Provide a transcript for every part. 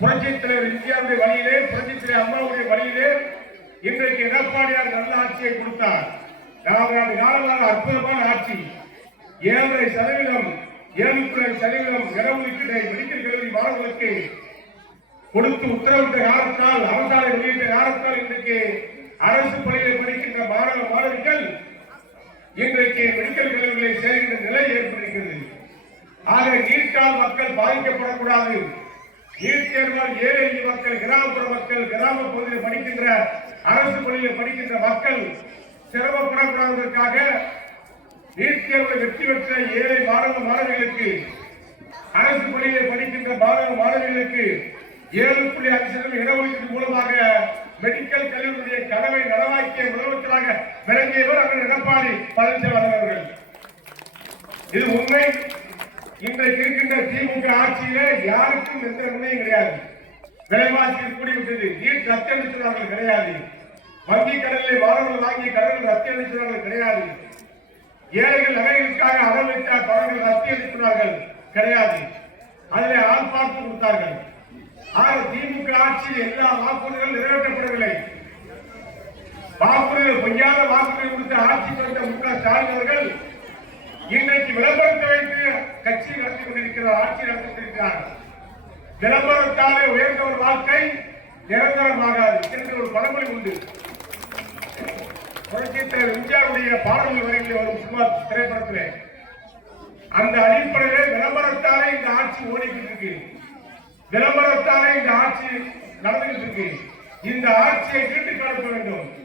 புரட்சித் தலைவர் இந்தியாவுடைய வழியிலே புரட்சித் தலைவர் அம்மாவுடைய வழியிலே இன்றைக்கு எடப்பாடியார் நல்ல ஆட்சியை கொடுத்தார். நான்கு காலமாக அற்புதமான ஆட்சி. ஏழரை சதவீதம் ஏழு சதவீதம் இடஒதுக்கீட்டை மெடிக்கல் கல்லூரி மாணவர்களுக்கு கொடுத்து உத்தரவிட்ட காரணத்தால் அரசாணை வெளியிட்ட காரணத்தால் இன்றைக்கு அரசு பள்ளியில் படிக்கின்ற மாணவ மாணவிகள் இன்றைக்கு மெடிக்கல் கல்லூரிகளை சேர்கின்ற நிலை ஏற்பட்டிருக்கிறது. ஆக நீட்டால் மக்கள் பாதிக்கப்படக்கூடாது. நீட் ஏழை எளிய மக்கள் கிராமப்புற மக்கள் கிராம பகுதியில் படிக்கின்ற அரசு பள்ளியில் படிக்கின்ற மக்கள் சிரமப்படக்கூடாததற்காக நீட் தேர்வில் வெற்றி பெற்ற ஏழை மாணவ மாணவிகளுக்கு அரசு பள்ளியில் படிக்கின்ற மாணவ மாணவிகளுக்கு ஏழு புள்ளி அஞ்சு சதவீதம் இடஒதுக்கீடு மூலமாக மெடிக்கல் கல்லூரியுடைய கனவை நடவாக்கிய முதலமைச்சராக விளங்கியவர் அண்ணன் எடப்பாடி பழனிசாமி அவர்கள். இது உண்மை. இன்றைக்கு இருக்கின்ற திமுக ஆட்சியில யாருக்கும் எந்த உண்மையும் கிடையாது. விலைவாசி கூடிவிட்டது. நீர் ரத்து என்று கிடையாது. வங்கி கடலில் வாரங்கள் வாங்கிய கடன் ரத்து கிடையாது. ஏழைகள் நகைகளுக்காக அரவணைத்த பணங்கள் ரத்து என்று கிடையாது. அதில் ஆள் பார்த்து கொடுத்தார்கள். ஆக திமுக ஆட்சியில் எல்லா வாக்குறுதிகள் நிறைவேற்றப்படவில்லை. வாக்குறுதிகள் பொய்யான வாக்குறுதி கொடுத்த ஆட்சி கொடுத்த முக ஸ்டாலின் அவர்கள் இன்றைக்கு விளம்பரத்தை வைத்து கட்சி நடத்தி கொண்டிருக்கிறார் ஆட்சி நடத்தி கொண்டிருக்கிறார். விளம்பரத்தாலே உயர்ந்த ஒரு வாழ்க்கை நிரந்தரமாகாது. என்று ஒரு பழமொழி உண்டு. புரட்சித் தலைவர் பாடல்கள் வரையில் வரும் சுமார் திரைப்படத்திலே. அந்த அடிப்படையிலே விளம்பரத்தாலே இந்த ஆட்சி ஓடிக்கிட்டு இருக்கு. விளம்பரத்தாலே இந்த ஆட்சி நடந்துகிட்டு இருக்கு. இந்த ஆட்சியை கிட்டு கலப்ப வேண்டும்.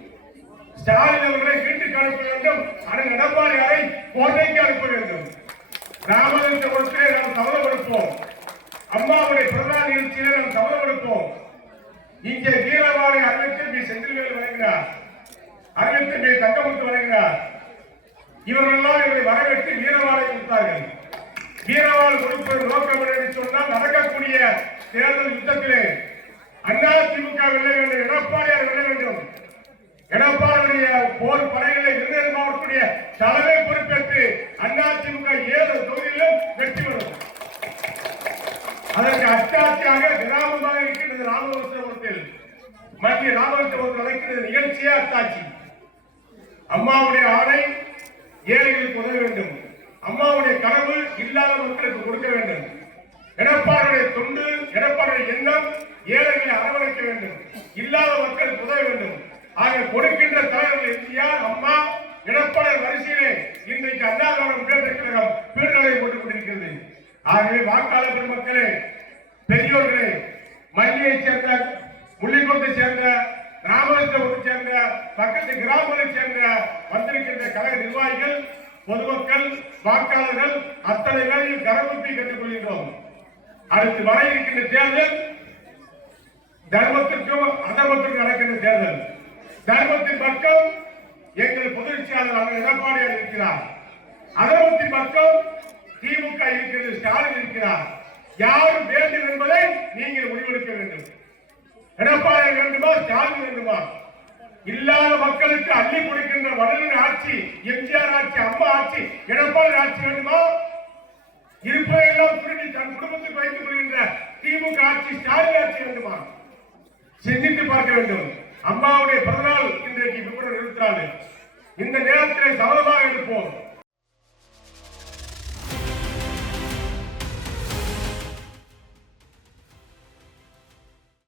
ஸ்டாலின் அவர்களை வீட்டுக்கு கலப்ப வேண்டும். ஆனால் எடப்பாடியாரை கோட்டைக்கு அனுப்ப வேண்டும் ராமலிங்கபுரத்திலே நாம் சபதம் எடுப்போம் அம்மாவுடைய பிரதான நிகழ்ச்சியிலே நாம் சபதம் எடுப்போம் இங்கே வீரவாணி அறிவித்தம்பி செந்தில்வேல் வழங்கினார் நீ தங்கமுத்து வருகிறார். இவர்களெல்லாம் இவரை வரவேற்று வீரவாளை கொடுத்தார்கள். வீரவாள் கொடுப்பது நோக்கம் என்று சொன்னால் நடக்கக்கூடிய தேர்தல் யுத்தத்திலே அண்ணா திமுக வெல்ல வேண்டும் எடப்பாடியார் வெல்ல வேண்டும். எடப்பாடியுடைய போர் படைகளை விருதுநகர் மாவட்டத்துடைய தலைமை மத்திய ராமகிருஷ்ணபுரத்தில் நடக்கின்ற நிகழ்ச்சியே அத்தாட்சி. அம்மாவுடைய ஆணை ஏழைகளுக்கு உதவ வேண்டும். அம்மாவுடைய கனவு இல்லாத மக்களுக்கு கொடுக்க வேண்டும். எடப்பாடுடைய தொண்டு எடப்பாடுடைய எண்ணம் ஏழைகளை அரவணைக்க வேண்டும். இல்லாத மக்களுக்கு உதவ வேண்டும். ஆக கொடுக்கின்ற தலைவர்கள் எம்ஜிஆர் அம்மா எடப்பாடி வரிசையிலே இன்றைக்கு அண்ணாதிராவிட முன்னேற்ற கழகம் பீடுகளை போட்டுக் கொண்டிருக்கிறது. ஆகவே வாக்காளர் பெருமக்களே பெரியோர்களே மல்லியைச் சேர்ந்த முள்ளிக்குளத்தை சேர்ந்த ராமகிருஷ்ணபுரத்தை சேர்ந்த பக்கத்து கிராமங்களைச் சேர்ந்த வந்திருக்கின்ற கழக நிர்வாகிகள் பொதுமக்கள் வாக்காளர்கள் அத்தனை பேரையும் கரகுப்பி கற்றுக் கொள்கின்றோம். அடுத்து வர இருக்கின்ற தேர்தல் தர்மத்திற்கும் அதர்மத்திற்கும் நடக்கின்ற தேர்தல். தர்மத்தின் பக்கம் எங்கள் பொதுச்சியாளர் எடப்பாடியார் இருக்கிறார். அதர்மத்தின் பக்கம் திமுக இருக்கிறது ஸ்டாலின் இருக்கிறார். யார் வேண்டும் என்பதை நீங்கள் முடிவெடுக்க வேண்டும். எடப்பாடி வேண்டுமா ஸ்டாலின் வேண்டுமா இல்லாத மக்களுக்கு அள்ளி கொடுக்கின்ற வடலின் ஆட்சி எம்ஜிஆர் ஆட்சி அம்மா ஆட்சி எடப்பாடி ஆட்சி வேண்டுமா? இருப்பதையெல்லாம் திருடி தன் குடும்பத்துக்கு வைத்துக் கொள்கின்ற திமுக ஆட்சி ஸ்டாலின் ஆட்சி வேண்டுமா? சிந்தித்து பார்க்க வேண்டும். அம்மாவுடைய பிறந்தநாள் இன்றைக்கு பிப்ரவரி இருபத்தி நாலு. இந்த நேரத்திலே சபதமாக எடுப்போம்.